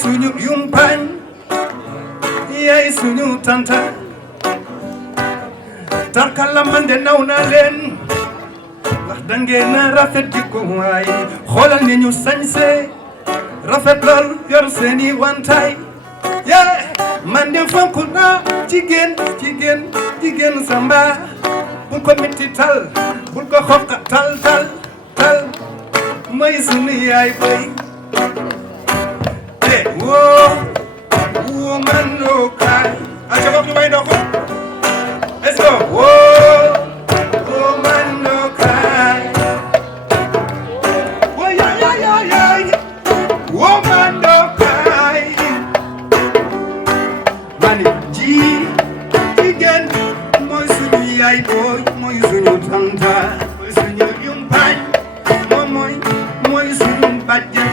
suñu yumpaañ yaay suñu tanta tarkalla man de naw naa leen ndax dangeen a rafet jikko waay xoolal ni ñu sañse rafet lool yor seeni wantaay yee man de fonk naa jigéen samba bul ko mitti tal bul ko xokka tal mooy sunu yaay boy woo man noo kaay aca bopp ñu may dox let's go woo man noo kaay woo yaay woo man noo kaay mani jigéen mooy suñu yaay boy mooy suñu tanta mooy suñu yumpaañ mooy suñu bàjjen.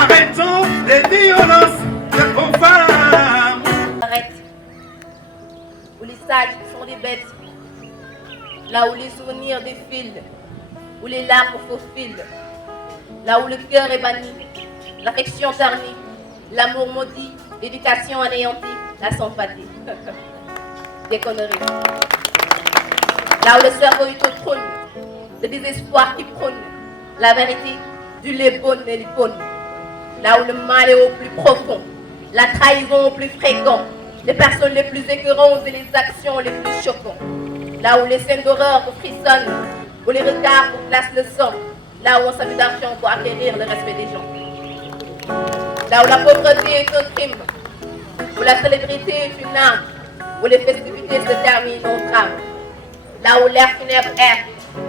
Arrêtons les violences faites aux femmes. Arrête. Où les sages sont des bêtes. Là où les souvenirs défilent. Où les larmes faufilent. Là où le cœur est banni. L'affection ternie. L'amour maudit. L'éducation anéantie. La sympathie. Des conneries. Là où le cerveau est au trône. Le désespoir qui prône. La vérité du lait bonne et lipone. Là où le mal est au plus profond, la trahison au plus fréquent, les personnes les plus écœurantes et les actions les plus choquantes. Là où les scènes d'horreur vous frissonnent, où les regards vous glacent le sang, là où on s'amuse d'argent pour acquérir le respect des gens. Là où la pauvreté est un crime, où la célébrité est une arme, où les festivités se terminent en drame. Là où l'air funèbre erre,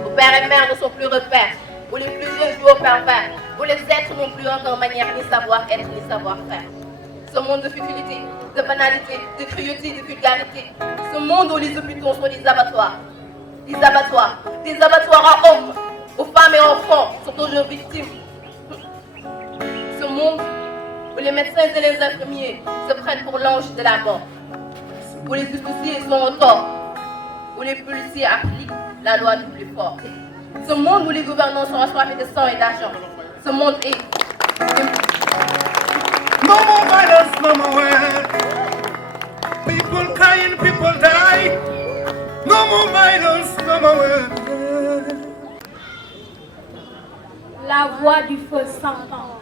où père et mère ne sont plus repères, où les plus jeunes jouent au pervers, où les êtres n'ont plus encore manière ni savoir-être ni savoir-faire. Ce monde de futilité, de banalité, de cruauté, de vulgarité. Ce monde où les hôpitaux sont des abattoirs. Des abattoirs à hommes, aux femmes et enfants sont aujourd'hui victimes. Ce monde où les médecins et les infirmiers se prennent pour l'ange de la mort. Où les justiciers sont au tort. Où les policiers appliquent la loi du plus fort. Ce monde où les gouvernants sont assoiffés de sang et d'argent. Ce monde est... No more violence, no more war. People crying, people die. No more violence, no more war. La voix du feu s'entend.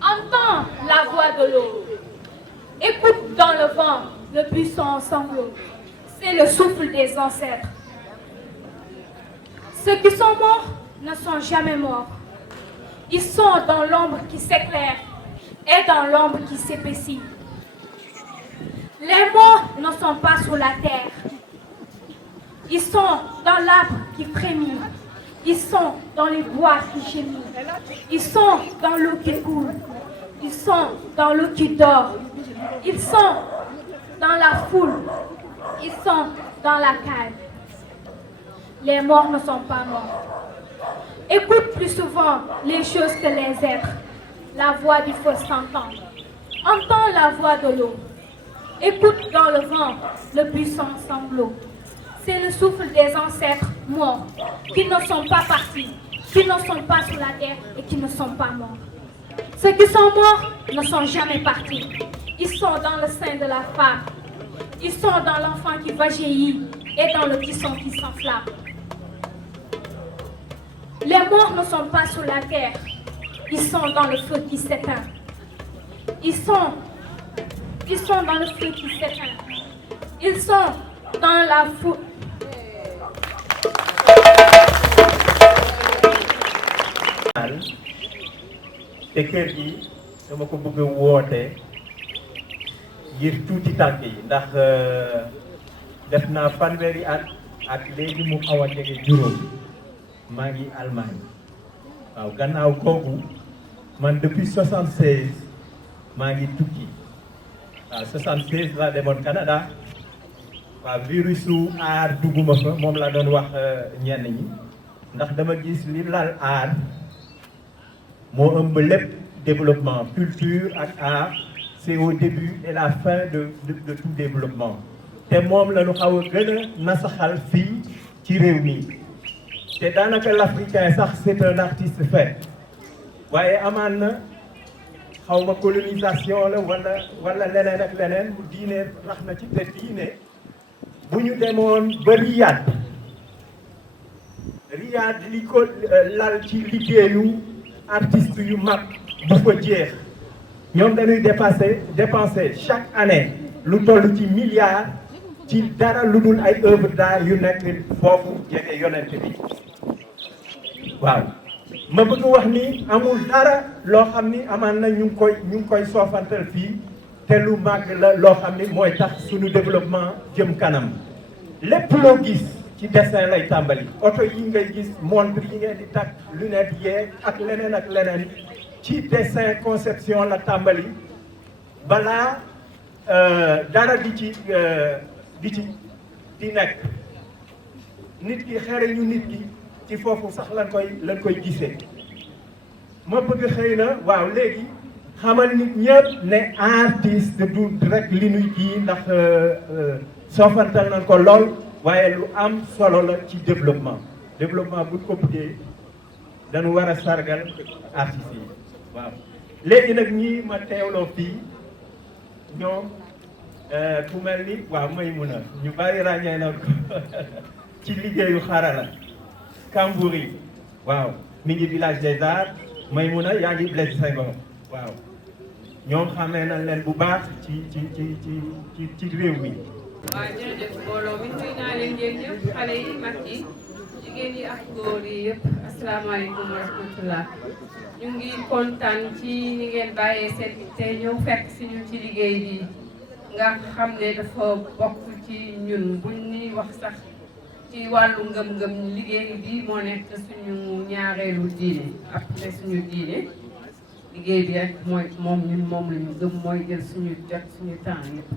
Entends la voix de l'eau. Écoute dans le vent le puissant sanglot. C'est le souffle des ancêtres. Ceux qui sont morts ne sont jamais morts. Ils sont dans l'ombre qui s'éclaire et dans l'ombre qui s'épaissit. Les morts ne sont pas sur la terre. Ils sont dans l'arbre qui frémit. Ils sont dans les bois qui gémissent. Ils sont dans l'eau qui coule. Ils sont dans l'eau qui dort. Ils sont dans la foule. Ils sont dans la cave. Les morts ne sont pas morts. Écoute plus souvent les choses que les êtres. La voix du feu s'entend. Entends la voix de l'eau. Écoute dans le vent le puissant sanglot. C'est le souffle des ancêtres morts qui ne sont pas partis, qui ne sont pas sur la terre et qui ne sont pas morts. Ceux qui sont morts ne sont jamais partis. Ils sont dans le sein de la femme. Ils sont dans l'enfant qui va jaillir et dans le tisson qui s'enflamme. Les morts ne sont pas sur la terre. Ils sont dans le feu qui s'éteint. Ils sont dans le feu qui s'éteint. Ils sont dans la foule. te kër gi dama ko bëgg a woote ngir tuuti tànk yi ndax def naa fanweeri at ak léegi mu xaw a jege juróom maa ngi Allemagne waaw gannaaw kooku man depuis 76 maa ngi tukki waaw 76 laa demoon Canada waaw virusu aar dugguma fa moom laa doon wax ñenn ñi ndax dama gis li laal aar moo ëmb lépp développement culture ak art c'est au début et la fin de tout développement te moom la ñu xaw a gën a nasaxal fii ci réew mi te daanaka l'africain sax c'est un artiste fait waaye amaan na xaw ma colonisation la wala leneen ak leneen diine rax na ci te diine bu ñu demoon ba Riyad li ko lal ci liggéeyu artiste yu mag du fa jeex ñoom dañuy dépenser chaque année lu toll ci milliards ci dara lu dul ay œuvre d'art yu nekk foofu jege yonent bi waaw ma bëgg wax ni amul dara loo xam ni amaan na ñu ngi koy soofantal fii te lu màgg la loo xam ni mooy tax suñu développement jëm kanam lépp loo gis ci dessin lay tàmbali oto yi ngay gis montre yi ngeen di takk lunette yeeg ak leneen ci dessin conception la tàmbali balaa dara di nekk nit ki xereñu nit ki ci foofu sax lan koy gisee ma bëgg xëy na waaw léegi xamal nit ñëpp ne artiste du rek li ñuy ji ndax soofantal nañ ko lool waaye lu am solo la ci développement buñ ko bëggee dañu war a sargal artistes yi waaw léegi nag ñii ma teewloo fii ñoom ku mel ni waaw Maymuna ñu bari ràññee na ko ci liggéeyu xarala Kambouri waaw mi ngi village des arts Maymuna yaa ngi Blaise Senghor waaw ñoom xamee nañ leen bu baax ci réew mi. waaw jërëjëf mbooloo mi nuyu naa leen yéen ñëpp xale yi mag yi jigéen yi ak góor yi yëpp asalaamaaleykum wa rahmatullah ñu ngi kontaan ci ni ngeen bàyyee seen te ñëw fekk si ñun ci liggéey bi nga xam ne dafa bokk ci ñun buñ ni wax sax ci wàllu ngëm-ngëm liggéey bi moo nekk suñu ñaareelu diine après suñu diine liggéey bi rek moom la ñu gëm mooy jël suñu jot suñu temps yëpp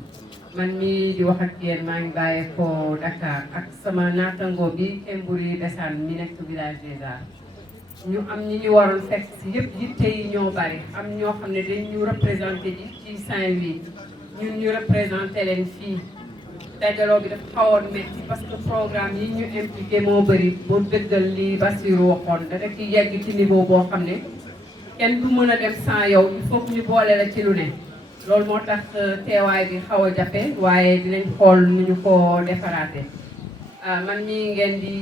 man mii di wax ak yéen maa ngi bàyyeekoo Dakar ak sama naataango bi Kembouri Besaan mi nekk village des arts ñu am ñi ñu waroon fekk si yëpp yitte yi ñoo bari am ñoo xam ne dañ ñu représenté ji ci Saint-Louis ñun ñu représenté leen fii dajaloo bi dafa xawoon métti parce que programme yi ñu impliqué moo bëri boo dëggal li Bassirou waxoon da ci yegg ci niveau boo xam ne kenn du mën a dem sans yow il faut que ñu boole la ci lu ne loolu moo tax teewaay bi xaw a jafe waaye dinañ xool nu ñu ko defaraate man mii ngeen di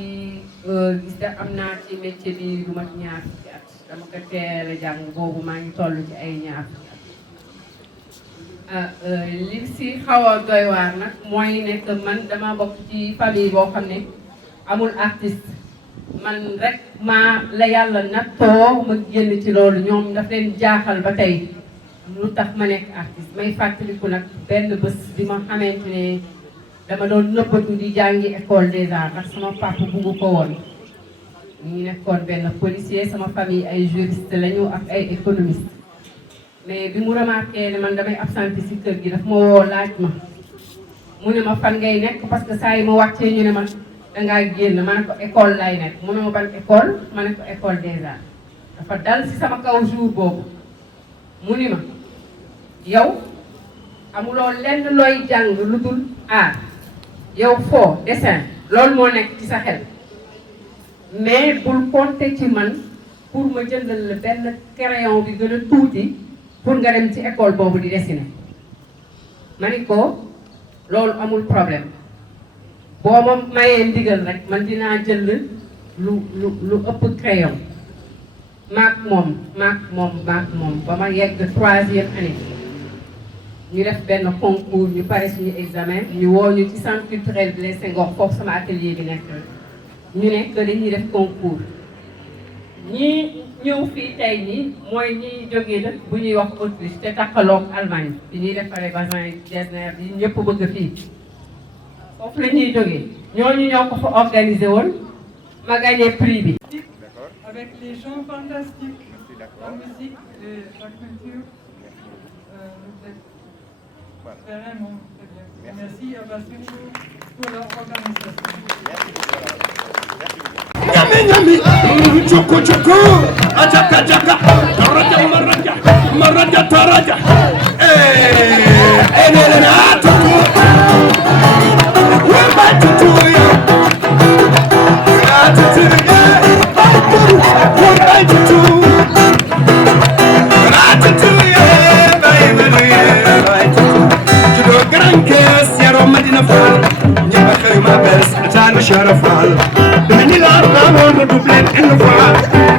gis da am naa ci métier bi lu mat ñaar fukki at dama ko teel a jàng boobu maa ngi toll ci ay ñaar fukki at li si xaw a doy waar nag mooy nekk man dama bokk ci famille boo xam ne amul artiste man rek maa la yàlla nattoo ma génn ci loolu ñoom daf leen jaaxal ba tey lu tax ma nekk artiste may fàttaliku nag benn bés bi ma xamante ne dama doon nëbbatu di jàngi école des arts ndax sama papa buggu ko woon ñu nekkoon benn policier sama famille ay juriste lañu ak ay économiste mais bi mu remarqué ne man damay absenté si kër gi daf ma woo laaj ma mu ne ma fan ngay nekk parce que saa yi ma wàccee ñu ne ma dangaa génn ma ne ko école lay nekk mu ne ma ban école ma ne ko école des arts dafa dal si sama kaw jour boobu mu ni ma yow amuloo lenn looy jàng lu dul art yow foo dessin loolu moo nekk ci sa xel mais bul compter ci man pour ma jëndal la benn crayon bi gën a tuuti pour nga dem ci école boobu di dessiner ma ni ko loolu amul problème boo ma mayee ndigal rek man dinaa jënd lu ëpp crayon maak moom ba ma yegg 3e année ñu def benn concours ñu pare suñu examen ñu woo ñu ci centre culturel Blaise Senghor foofu sama atelier bi nekk ñu ne que dañuy def concours ñii ñëw fii tey nii mooy ñiy jógee dëkk bu ñuy wax Autriche te takkaloog Allemagne bi ñuy defaree basin Getzner yi ñëpp bëgg fii foofu la ñuy jógee ñooñu ñoo ko fa organisé woon ma gagné prix bi. Avec les chants fantastiques, la musique et la culture, c'est vraiment très bien. Merci à Bassirou pour leur organisation. Nyami nyami, chuku chuku, ajaka jaka, maraja taraja, enelena tutu, wemba tutu ya, tutu ya, wemba tutu, tutu ya. la fall deme ni la na mo du plein une fois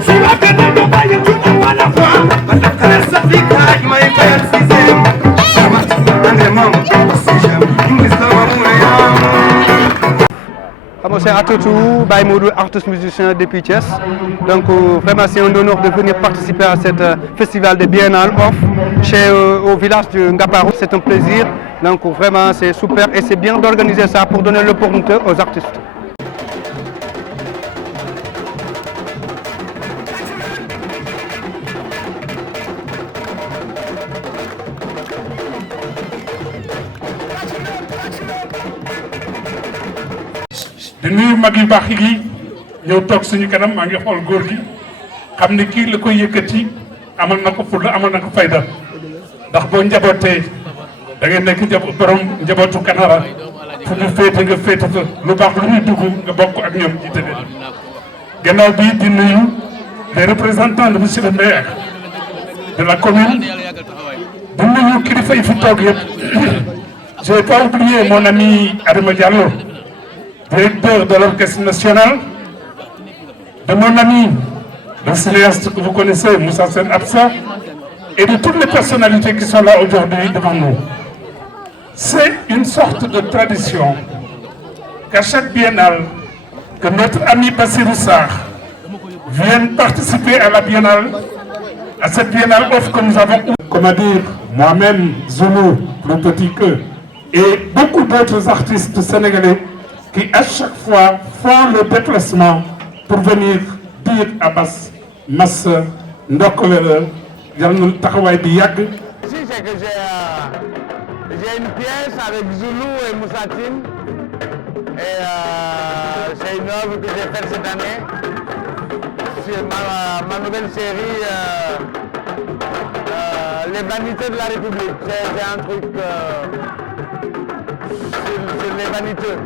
si la tête de baye tu pas la foi parce que ça fait que my friend sixième Bonjour à tous, Baye Modou, artiste musicien depuis Thiès. Donc vraiment c'est un honneur de venir participer à ce festival de Biennale Off au village de Ngaparou. C'est un plaisir, donc vraiment c'est super et c'est bien d'organiser ça pour donner l'opportunité aux artistes. di nuyu mag yu baax yi ñëw toog suñu kanam maa ngi xool góor gi xam ne kii la koy yëkkati amal na ko fulla amal na ko fayda ndax boo njabootee da ngay nekk borom njabootu Kanara fu ñu féete nga féete fa lu baax lu ñuy dugg nga bokk ak ñoom jiite leen gannaaw bi di nuyu les représentants de monsieur le maire de la commune di nuyu kilifa yi fi toog yëpp je n'ai pas oublié mon ami Adama Diallo, directeur de l'Orchestre national, de mon ami, le cinéaste que vous connaissez, Moussa Sen Absa, et de toutes les personnalités qui sont là aujourd'hui devant nous. C'est une sorte de tradition qu'à chaque biennale, que notre ami Bassirou Sarr vienne participer à la biennale, à cette biennale offre que nous avons, comment dire, moi-même, Zulu, le petit que, et beaucoup d'autres artistes sénégalais qui à chaque fois font le déplacement pour venir dire à Bass Massa Ndokolele yal na taxawaay bi yàgg. Ici c'est que j'ai une pièce avec Zulu et Moussa Tine et c'est une œuvre que j'ai faite cette année sur ma nouvelle série Les Vanités de la République. C'est un truc sur les vaniteux.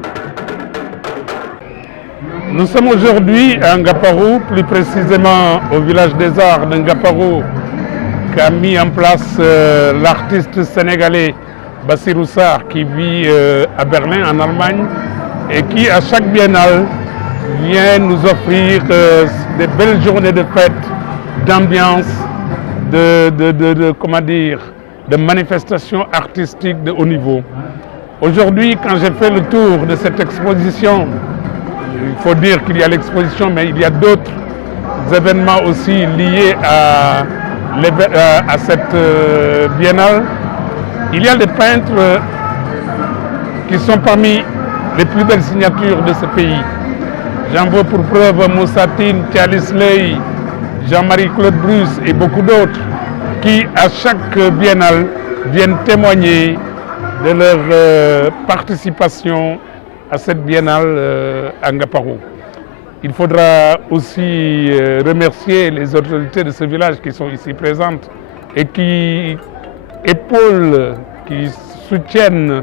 Nous sommes aujourd'hui à Ngaparou, plus précisément au village des arts de Ngaparou, qu'a mis en place l'artiste sénégalais Bassirou Sarr qui vit à Berlin en Allemagne et qui à chaque biennale vient nous offrir des belles journées de fête, d'ambiance, comment dire, de manifestations artistiques de haut niveau. Aujourd'hui, quand j'ai fait le tour de cette exposition, il faut dire qu'il y a l'exposition, mais il y a d'autres événements aussi liés à cette biennale. Il y a des peintres qui sont parmi les plus belles signatures de ce pays. J'en veux pour preuve Moussa Tine, Thialis Ley, Jean-Marie Claude Bruce et beaucoup d'autres qui, à chaque biennale, viennent témoigner de leur participation à cette biennale à Ngaparou. Il faudra aussi remercier les autorités de ce village qui sont ici présentes et qui épaulent, qui soutiennent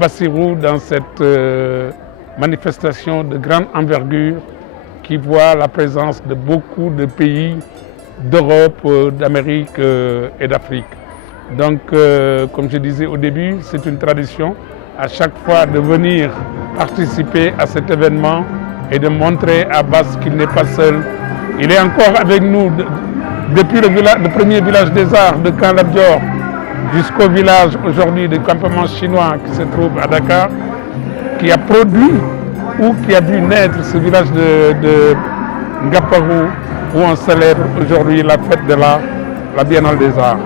Bassirou dans cette manifestation de grande envergure qui voit la présence de beaucoup de pays d'Europe, d'Amérique et d'Afrique. Donc, comme je disais au début, c'est une tradition à chaque fois de venir participer à cet événement et de montrer à Bass qu'il n'est pas seul. Il est encore avec nous depuis le premier village des arts de Camp Lat-Dior jusqu'au village aujourd'hui de campement chinois qui se trouve à Dakar, qui a produit ou qui a vu naître ce village de Ngaparou où on célèbre aujourd'hui la fête de la Biennale des Arts.